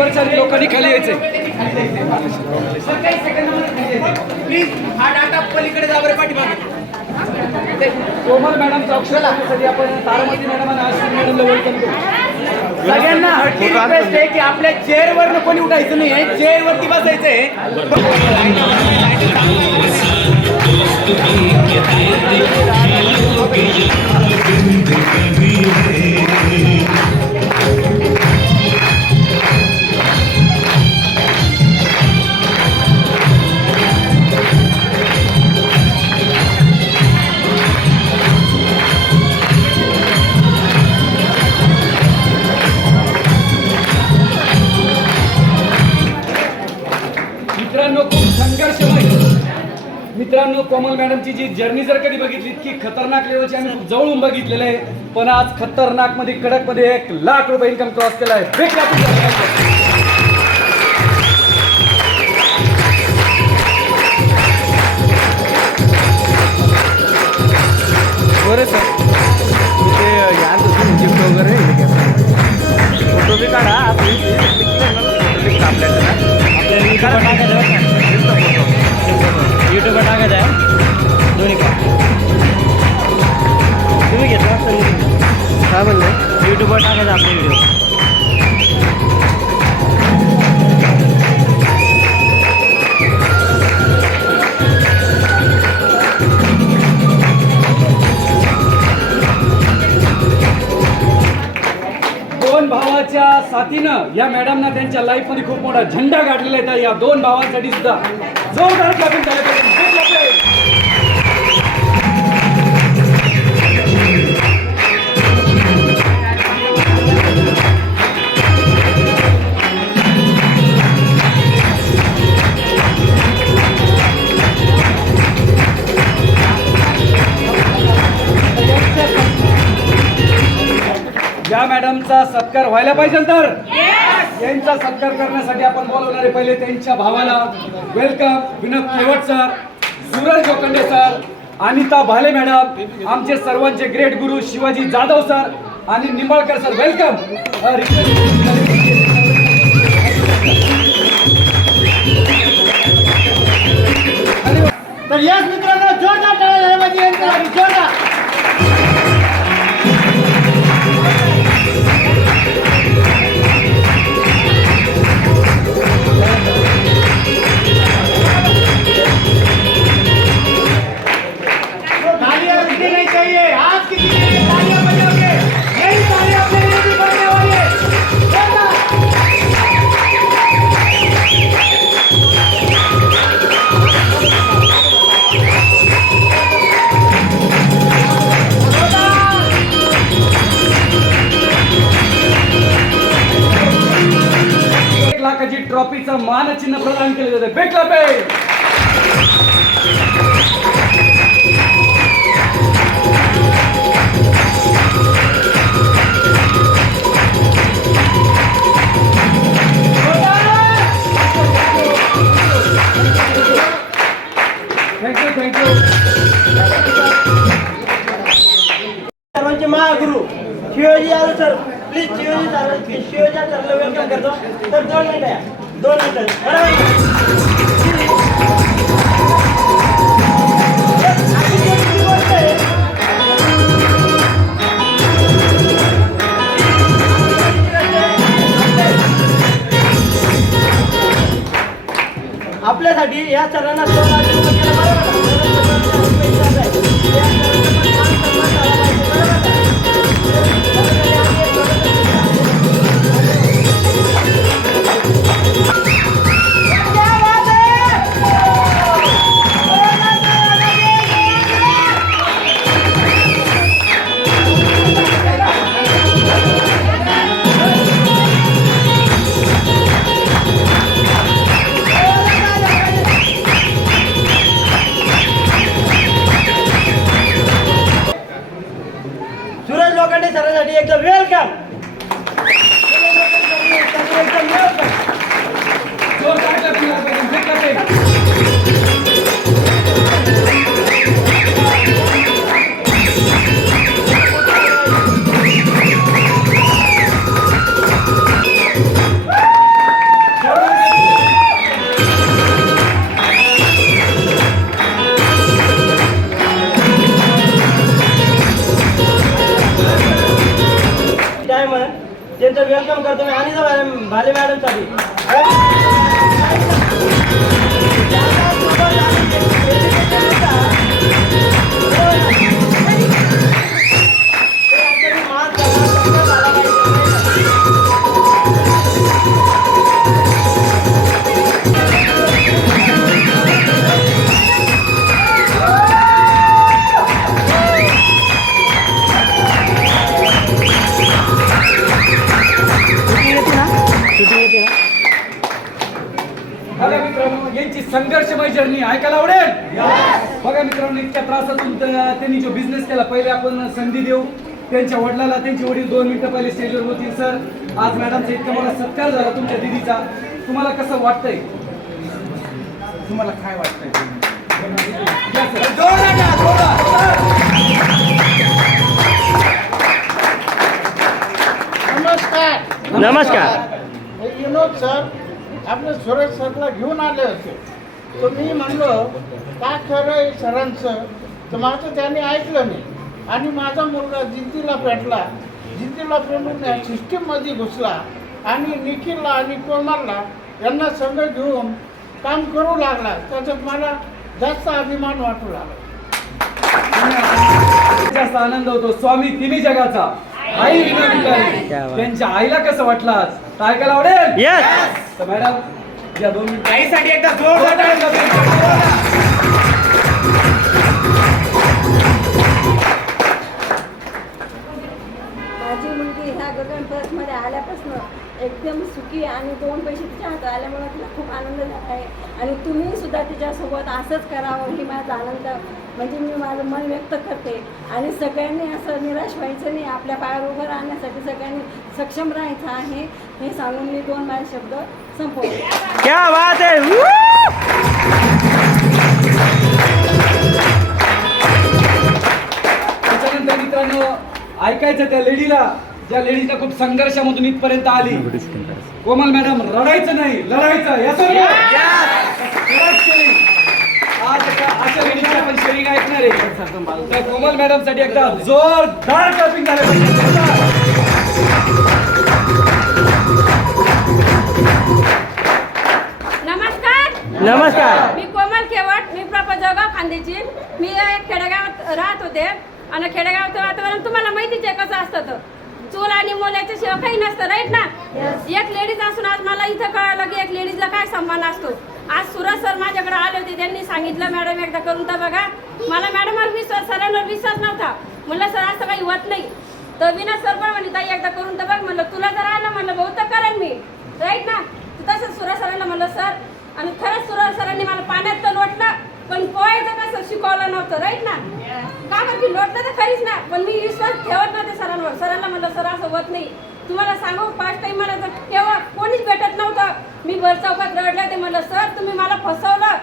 वरच्या लोकांनी खाली यायचे. प्लीज हा डाटा पलीकडे जा बरं पाठीमागे. कोमल मॅडमचा अक्षर लागण्यासाठी आपण तारामती मॅडमांना अश्विन मॅडमला वेलकम करू. सगळ्यांना हटली रिक्वेस्ट आहे की आपल्या चेअरवरनं कोणी उठायचं नाही आहे, चेअरवरती बसायचंय. मित्रांनो, कोमल मॅडमची जी जर्नी जर कधी बघितली इतकी खतरनाक लेवलची आम्ही खूप जवळून बघितलेलं आहे, पण आज खतरनाक मध्ये कडक मध्ये 1,00,000 रुपये इन्कम क्रॉस केला आहे. बरं सर, इथे या गिफ्ट वगैरे फोटो बी काढा. युट्यूबवर टाकायचं आहे दोन्ही का तुम्ही घेतला काय बोलले युट्यूबवर टाकायचं आपले व्हिडिओ. दोन भावाच्या साथीनं या मॅडमना त्यांच्या लाईफ मध्ये खूप मोठा झेंडा गाडलेला आहे. या दोन भावांसाठी सुद्धा जोरदार क्लॅपिंग झाले पाहिजे. या मॅडमचा सत्कार व्हायला पाहिजे. तर यांचा सत्कार करण्यासाठी आपण बोलवणारे पहिले त्यांच्या भावाला वेलकम. विनोद केवट सर, सूरज जोखंडे सर, अनिता भाले मॅडम, आमचे सर्वांचे ग्रेट गुरु शिवाजी जाधव सर आणि निंबाळकर सर, वेलकम. तर याच मित्रांनो जोरदार टाळ्या झाल्या पाहिजे यांच्यासाठी, जोरदार. ट्रॉफीचं मानचिन्ह प्रदान केले जाते. बेकला पे थँक्यू. सर्वांचे महागुरु शिवाजी जाधव सर, प्लीज शिवाजी सरला वेलकम करतो. तर 2 मिनिटं या, 2 मिनिटं आपल्यासाठी या सरांना सरांसाठी एकदम वेलकम. त्यांचं वेलकम करतो मी आणि भाले मॅडमसाठी बघा मित्रांनो, यांची संघर्षमय जर्नी ऐकायला आवडेल. बघा मित्रांनो, इतक्या त्रासातून त्यांनी जो बिझनेस केला, पहिले आपण संधी देऊ त्यांच्या वडिलाला. त्यांचे वडील 2 मिनिटं पहिले स्टेजवर होतील. सर, आज मॅडमचा इतका मोठा सत्कार झाला तुमच्या दिदीचा, तुम्हाला कसं वाटतंय? तुम्हाला काय वाटतंय? या सर. जोरदार द्या, जोरदार. नमस्कार. नमस्कार. हे विनोद सर आपल्या सुरेश सरला घेऊन आले होते. तर मी म्हणलो काय खरं आहे सरांचं, तर माझं त्याने ऐकलं नाही आणि माझा मुलगा जिंतीला पेटून या सिस्टीममध्ये घुसला आणि निखिलला आणि कोमलला यांना संघ घेऊन काम करू लागला. त्याच्यात मला जास्त अभिमान वाटू लागला. जास्त आनंद होतो. स्वामी तिन्ही जगाचा आई विना भिकारी. त्यांच्या आईला कसं वाटलं आज? तर ऐकायला आवडेल. तर मॅडम या 2 मिनिट आईसाठी एकदा माझी मुलगी ह्या गगन मध्ये आल्यापासून एकदम सुखी आणि 2 पैसे तिच्या हातात आल्यामुळे तिला खूप आनंद झाला आहे. आणि तुम्ही सुद्धा तिच्यासोबत असंच करावं ही माझा आनंद, म्हणजे मी माझं मन व्यक्त करते. आणि सगळ्यांनी असं निराश व्हायचं नाही, आपल्या पायावर उभं राहण्यासाठी सगळ्यांनी सक्षम राहायचं आहे हे सांगून मी 2 माझे शब्द संपवले. क्या बात आहे. त्याच्यानंतर मित्रांनो ऐकायचं त्या लेडीला, ज्या लेडीजला खूप संघर्षामधून इथपर्यंत आली. कोमल मॅडम, रडायचं नाही, लढायचं. या सर्व आज अशा लेडीजची आपण शेअरिंग ऐकणार आहे. तर कोमल मॅडम साठी एकदा जोरदार क्लॅपिंग झालं पाहिजे. नमस्कार. मी कोमल केवट, मी प्रॉपर जळगाव खांदेची. मी खेडेगावात राहत होते आणि खेडेगावचं वातावरण तुम्हाला माहितीच आहे कसं असतं. तर चूल आणि मोल्याच्या शिवाय काही नसतं, राईट ना. एक लेडीज असून आज मला इथं कळलं की एक लेडीजला काय सन्मान असतो. आज सुरज सर माझ्याकडे आले होते, त्यांनी सांगितलं मॅडम एकदा करून तर बघा. मला मॅडमवर विश्वास, सरांवर विश्वास नव्हता. म्हणलं सर असं काही होत नाही. तर विनोद सर पण म्हणे ताई एकदा करून तर बघ. म्हणलं तुला जर आलं, म्हणलं भाऊ तर करेन मी, राईट ना. तसंच सुरज सरांना म्हणलं सर, आणि खरंच सुरज सरांनी मला पाण्यात तर लोटलं, पण पोहायचं कसं शिकवलं नव्हतं, राईट ना. का बरं की लोटलं तर खरीच ना, पण मी विश्वास ठेवत नव्हते सरांवर. सरांना म्हणलं सर असं होत नाही. तुम्हाला सांगू, फर्स्ट टाइम मला तर तेव्हा कोणीच भेटत नव्हतं. मी भर चौकात रडले ते. म्हणलं सर तुम्ही मला फसवलं,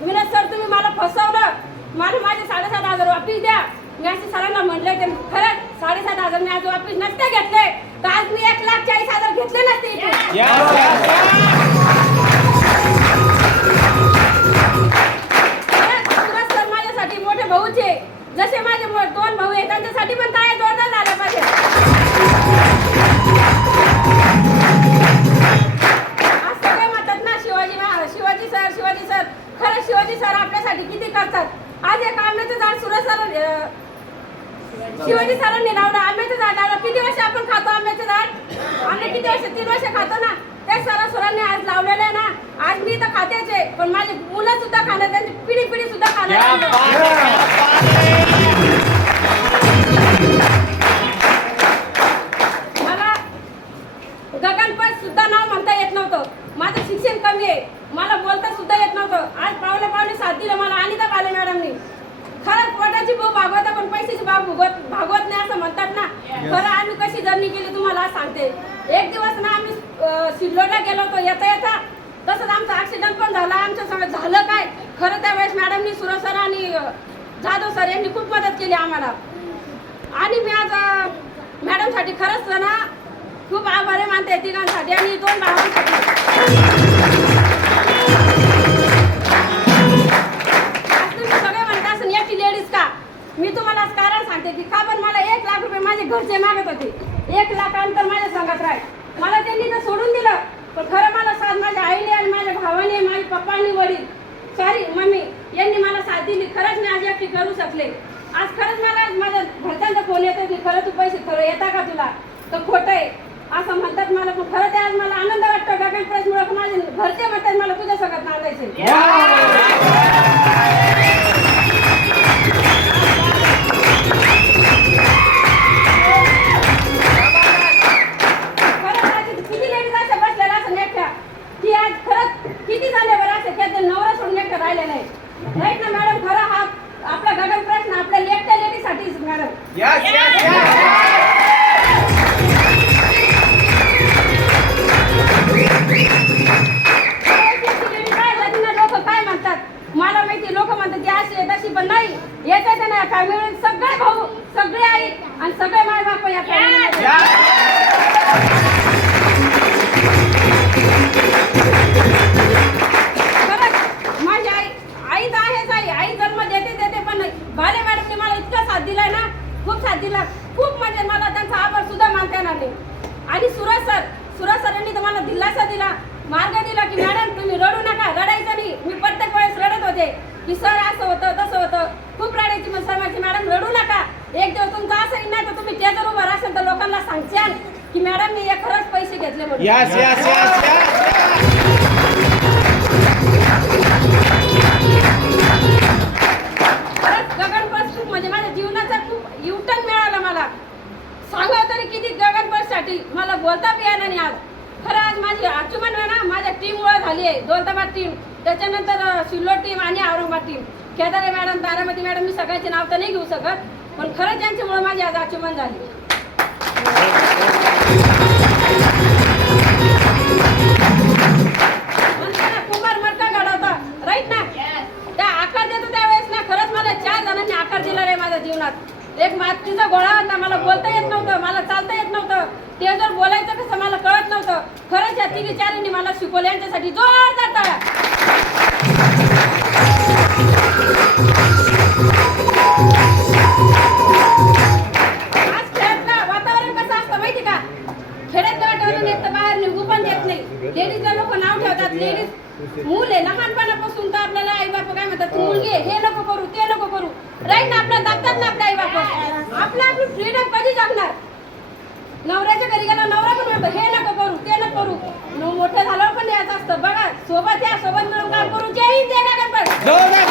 विनोद सर तुम्ही मला फसवलं, मला माझे 7,500 वापिस द्या. मी असे सरांना म्हणले ते. खरंच 7,500 मी आज वापिस नसते घेतले तर आज मी 1,40,000 घेतले नसते इथे. मोठे भाऊचे जसे माझे 2 भाऊ आहेत त्यांच्यासाठी पण काय जोरदार झालं पाहिजे. आज सगळे म्हणतात ना शिवाजी सर. खरंच शिवाजी सर आपल्यासाठी किती करतात. आज एक आंब्याचं झाड सुरज सर शिवाजी सरांनी लावलं. आंब्याचं झाड लावलं. किती वर्ष आपण खातो आंब्याचं झाड? आम्ही किती वर्ष 3 वर्ष खातो ना. ते सरांनी आज लावलेलं आहे ना. आज मी तर खात्याचे, पण माझी मुलं सुद्धा खाणार, त्यांची पिढी सुद्धा खाणार. मला गगनपथ सुद्धा नाव म्हणता येत नव्हतं. माझं शिक्षण कमी आहे, मला बोलता सुद्धा येत नव्हतं. आज पावले साथ दिलं मला अनिता काले मॅडमनी. खरंच पोटाची भाऊ भागवत, पण पैशाची भागवत नाही असं म्हणतात ना. खरं आम्ही कशी जर्नी केली तुम्हाला सांगते. एक दिवस ना आम्ही सिल्लोडला गेलो होतो. येता तसंच आमचा ऍक्सिडेंट पण झाला. आमच्या सगळं झालं काय, खरं त्यावेळेस मॅडमनी, सुरज सर आणि जाधव सर यांनी खूप मदत केली आम्हाला. आणि मी आज मॅडमसाठी खरंच ना खूप आभारी मानते, तिघांसाठी आणि 2 भावांसाठी. आज तुम्ही सगळे म्हणता असं एकटी लेडीज का, मी तुम्हाला कारण सांगते की का पण मला 1,00,000 रुपये माझे घरचे मागत होते 1 लाखानंतर माझ्या संघात राह. मला त्यांनी तर सोडून दिलं, पण खरं मला साथ माझ्या आईने आणि माझ्या भावाने, माझ्या पप्पांनी, वडील सॉरी मम्मी यांनी मला साथ दिली. खरंच मी आज एकटी करू शकले. आज खरंच मला आज माझ्या घरच्यांचा फोन येतो की खरं तू पैसे खरं येता का तुला, तर खोटं आहे असं म्हणतात मला. पण खरं ते आज मला आनंद वाटतो गगन प्रेसमुळे. माझे घरचे म्हणतात मला तुझ्या सगळ्यात नांदायचे. किती लेडीज अशा बसलेल्या असं नेटच्या की आज खरंच किती झाले बरं असं की नवरा सोडून एकटं राहिले नाही राईट ना मॅडम. खरं हा आपला गगन प्रश्न आपल्या एकट्या लेडीसाठीच मॅडम. लोक काय म्हणतात मला माहिती, लोक म्हणतात ती अशी आहे तशी, पण नाही येते ते नाही. फॅमिली सगळे भाऊ, सगळे आई आणि सगळे माय बाप या फॅमिली. माझी आई तर आहेच आई जन्म देते पण भाले मॅडमने मला इतका साथ दिलाय ना, खूप साथ दिला, खूप म्हणजे मला त्यांचा आभार सुद्धा मानता येणार नाही. आणि सुरज सर यांनी तर मला दिलासा दिला, मार्ग दिला की मॅडम तुम्ही रडू नका, रडायचं नाही. मी प्रत्येक वेळेस रडत होते की सर असं होतं तसं होतं, खूप रडायची. मग सर माझी मॅडम रडू नका, एक दिवस तुमचं असं नाही तर तुम्ही त्याच्यावर उभं असेल तर लोकांना सांगशाल की मॅडम मी खरंच पैसे घेतले म्हणून. गगन बस खूप म्हणजे माझ्या जीवनाचा खूप युटर्न मिळाला मला. सांगा तरी किती गगन बस साठी मला बोलता बी येणार नाही. आज खरं आज माझी अचूमन आहे ना माझ्या टीममुळे झाली आहे. दौलताबाद टीम, त्याच्यानंतर सिल्लोड टीम आणि Aurangabad team. Kedare madam, Taramati madam, मी सगळ्यांचे नाव तर नाही घेऊ शकत, पण खरंच त्यांच्यामुळे माझी आज अचूमन झाली. कुंभार मटका घडवता राईट ना, त्या आकार देतो त्यावेळेस ना खरंच मला 4 जणांनी आकार दिला रे माझ्या जीवनात. एक मातीचा गोळा होता, मला बोलता येत नव्हतं, मला चालता येत नव्हतं, ते जर बोलायचं कसं मला कळत नव्हतं. खरंच या 3-4 मला शिकवलं, यांच्यासाठी जोरदार टाळ्या. आज खेळातलं वातावरण कसं असतं माहिती का, खेड्यातलं वातावरण एक तर बाहेर निघू पण देत नाही. लेडीजला लोक नाव ठेवतात, लेडीज मूल आहे लहानपणापासून तर आपल्याला आई बाप काय म्हणतात, तू मुलगी आहे, हे नको करू ते नको करू राईट ना. आपल्या दाखतात ना आपल्या आई बाप. आपली फ्रीडम कधी जगणार. नवऱ्याच्या घरी गेला नवरा पण म्हणतो हे नको करू ते नको करू. मोठं झाल्यावर पण यायचं असतं बघा, सोबत या, सोबत मिळून काम करू. जय हिंद, जय गगन.